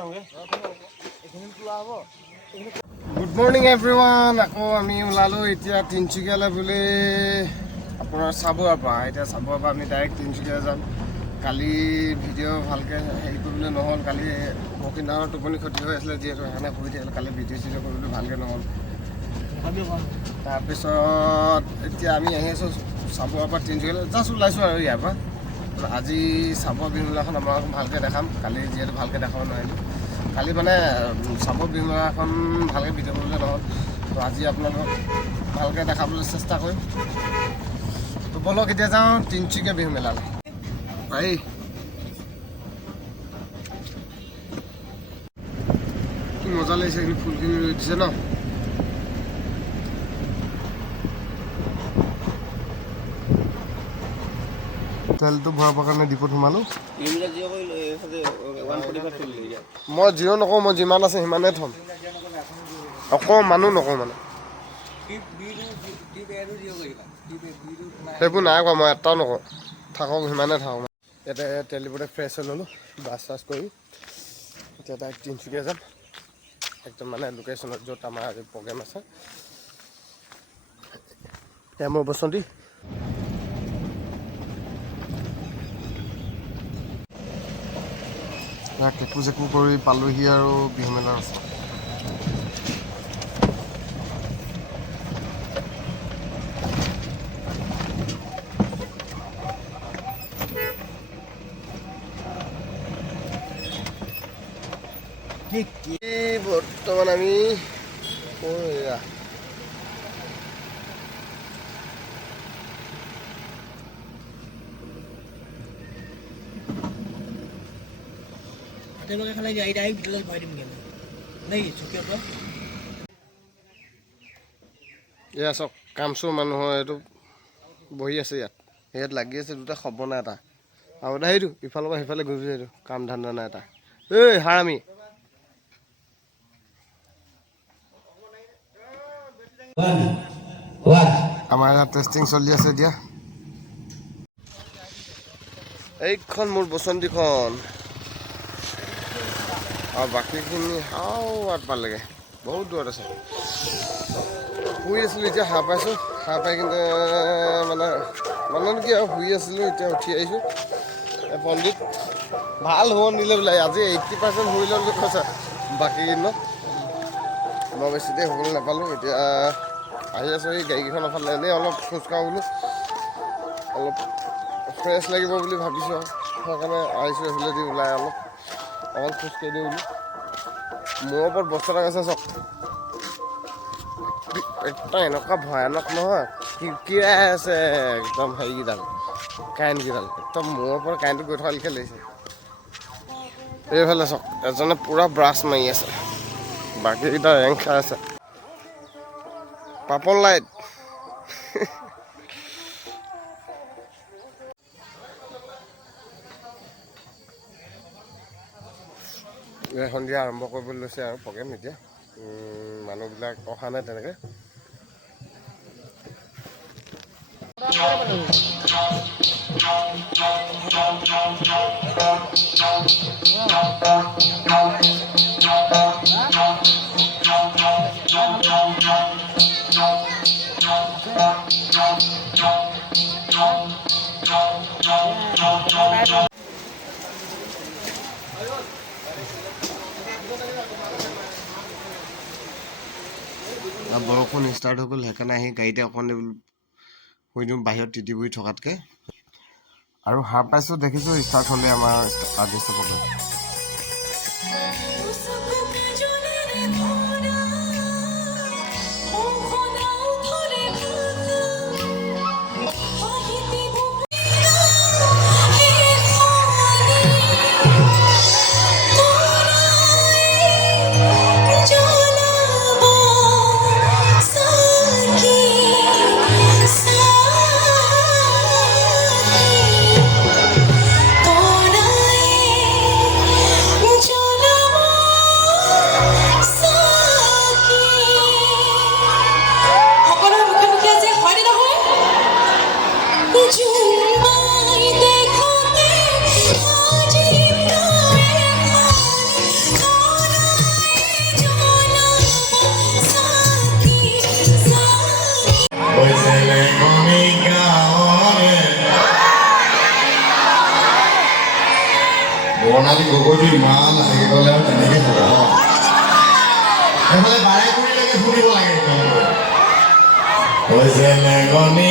Good morning everyone. আকৌ আমি ওলালোঁ এতিয়া তিনিচুকীয়ালৈ বুলি আপোনাৰ চাবুৱাৰ পৰা। এতিয়া চাবুৱাৰ পৰা আমি ডাইৰেক্ট তিনিচুকীয়া যাম। কালি ভিডিঅ' ভালকৈ হেৰি কৰিবলৈ নহ'ল। কালি মকিনাৰৰ টোপনি ক্ষতি হৈ আছিলে, যিহেতু সেইকাৰণে শুই থাকিলোঁ। কালি ভিডিঅ' চিডিঅ' কৰিবলৈ ভালকৈ নহ'ল। তাৰপিছত এতিয়া আমি আহি আছোঁ চাবুৱাৰ পৰা তিনিচুকীয়ালৈ। জাষ্ট ওলাইছোঁ আৰু ইয়াৰ পৰা। আজি চাবৰ বিহু মেলাখন আমাক ভালকৈ দেখাম। কালি যিহেতু ভালকৈ দেখাব নোৱাৰিলোঁ। কালি মানে চাবৰ বিহু মেলাখন ভালকৈ ভিডিঅ' কৰিবলৈ নহ'ল। তো আজি আপোনালোকক ভালকৈ দেখাবলৈ চেষ্টা কৰিম। তো বলক এতিয়া যাওঁ তিনিচুকীয়া বিহু মেলালৈ। পাৰি কি মজা লাগিছে, এইখিনি ফুলখিনি ৰুই দিছে ন। তেলটো ভৰাবৰ কাৰণে ডিপুত সোমালোঁ। মই জিৰ' নকওঁ, মই যিমান আছে সিমানেই থ'ম। অকণমানো নকওঁ মানে সেইবোৰ নাই কোৱা, মই এটাও নকওঁ। থাকক সিমানে থাকক। ইয়াতে তেল ডিপুতে ফ্ৰেছ হৈ ল'লোঁ, ব্ৰাছ চাছ কৰি। এতিয়া ডাইৰেক্ট তিনিচুকীয়া যাম, একদম মানে লোকেশ্যনত য'ত আমাৰ আজি প্ৰগ্ৰেম আছে। এয়া মোৰ বসন্তী। কেকু চেকু কৰি পালোহি আৰু বিহু মেলা আছে। বৰ্তমান আমি এয়া চাওক, কামচোৰ মানুহৰ এইটো বহি আছে ইয়াত লাগি আছে দুটা খবৰ নাই এটা। আৰু এটা সেইটো ইফালৰ পৰা সিফালে ঘূৰি ফুৰিছে, এইটো কাম ধান্দা নাই এটা। এই হাৰামি। আমাৰ ইয়াত টেষ্টিং চলি আছে এতিয়া। এইখন মোৰ বসন্তীখন আৰু বাকীখিনি হাওয়াত পালেগৈ, বহুত দূৰত আছে। শুই আছিলোঁ, এতিয়া সাৰ পাইছোঁ। সাৰ পাই কিন্তু মানে কি আৰু শুই আছিলোঁ, এতিয়া উঠি আহিছোঁ। পণ্ডিত ভাল হ'ব নিদিলে বোলে, আজি 80% শুই ল'লোঁ কৈছে। বাকী দিনত মই বেছি দেৰি শুবলৈ নাপালোঁ। এতিয়া আহি আছোঁ এই গাড়ীকেইখনৰ ফালে, এনেই অলপ খোজকাঢ়োঁ বোলো, অলপ ফ্ৰেছ লাগিব বুলি ভাবিছোঁ আৰু সেইকাৰণে আহিছোঁ এইফালেদি ওলাই অলপ খোজকাঢ়ি দিওঁ বোলো। মোৰ ওপৰত বস্তু এটা আছে চাওক, একদম এনেকুৱা ভয়ানক নহয়, কিৰকিৰাই আছে একদম হেৰিকেইডাল, কাৰেণ্টকেইডাল একদম মূৰৰ ওপৰত কাৰেণ্টটো গৈ থকা লিখা লাগিছে। এইফালে চাওক, এজনে পূৰা ব্ৰাছ মাৰি আছে, বাকীকেইটা ৰেংক খাই আছে। পাপল লাইট সন্ধিয়া আৰম্ভ কৰিবলৈ লৈছে আৰু প্ৰগ্ৰেম। এতিয়া মানুহবিলাক অহা নাই তেনেকৈ। বৰষুণ ষ্টাৰ্ট হৈ গ'ল, সেইকাৰণে আহি গাড়ীতে অকণ শুই দিওঁ বাহিৰত তিতি বুৰি থকাতকৈ। আৰু সাৰ পাইছোঁ, দেখিছোঁ ষ্টাৰ্ট হ'লে আমাৰ আৰ্টিষ্টৰ প্ৰগ্ৰেম। বঙালী গগৈটো ইমান আহি গ'লে আৰু তেনেকৈ হ'ব সেইফালে বাৰেকুৰিলৈকে ফুৰিব লাগে হৈছে লেগনি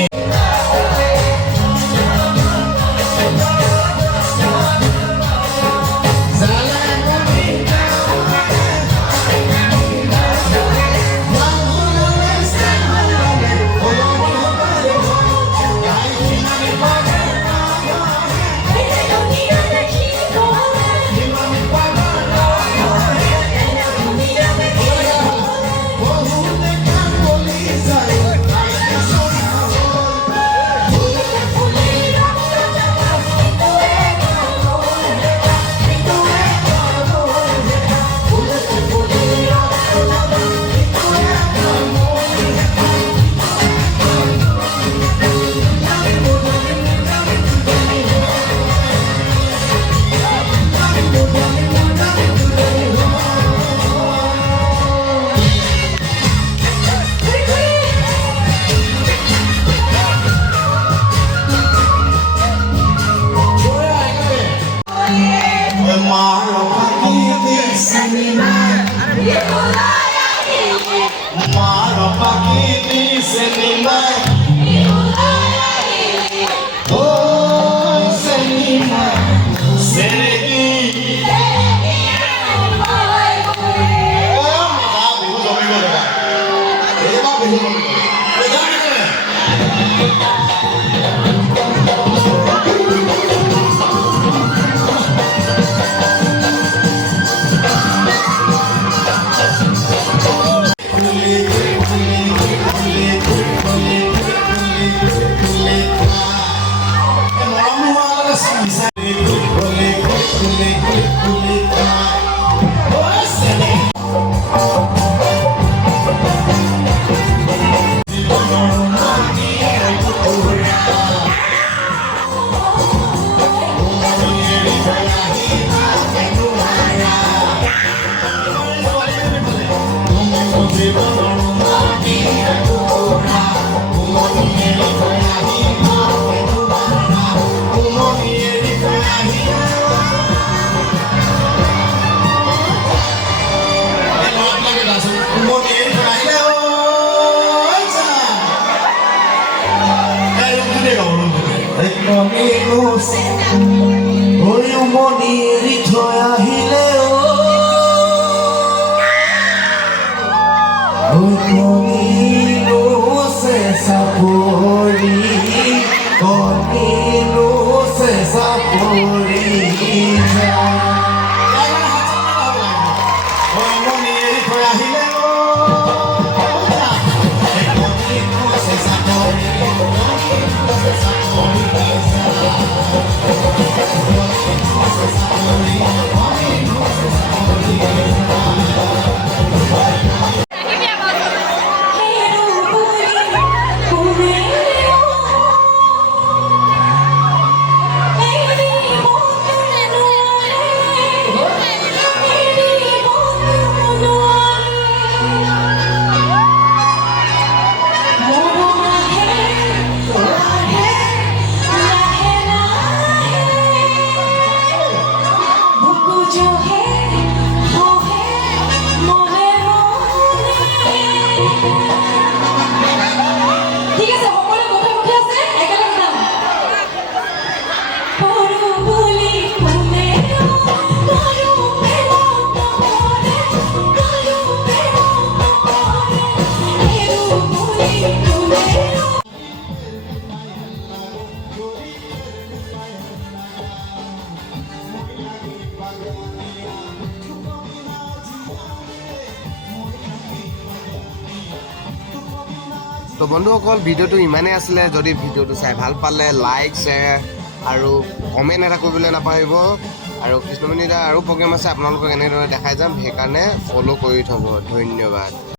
তো বন্ধুসকল ভিডিঅ'টো ইমানেই আছিলে যদি ভিডিঅ'টো চাই ভাল পালে লাইক শ্বেয়াৰ আৰু কমেণ্ট এটা কৰিবলৈ নাপাহৰিব আৰু কৃষ্ণমণি দা আৰু প্ৰগ্ৰেম আছে আপোনালোকক এনেদৰে দেখাই যাম সেইকাৰণে ফ'ল' কৰি থ'ব ধন্যবাদ।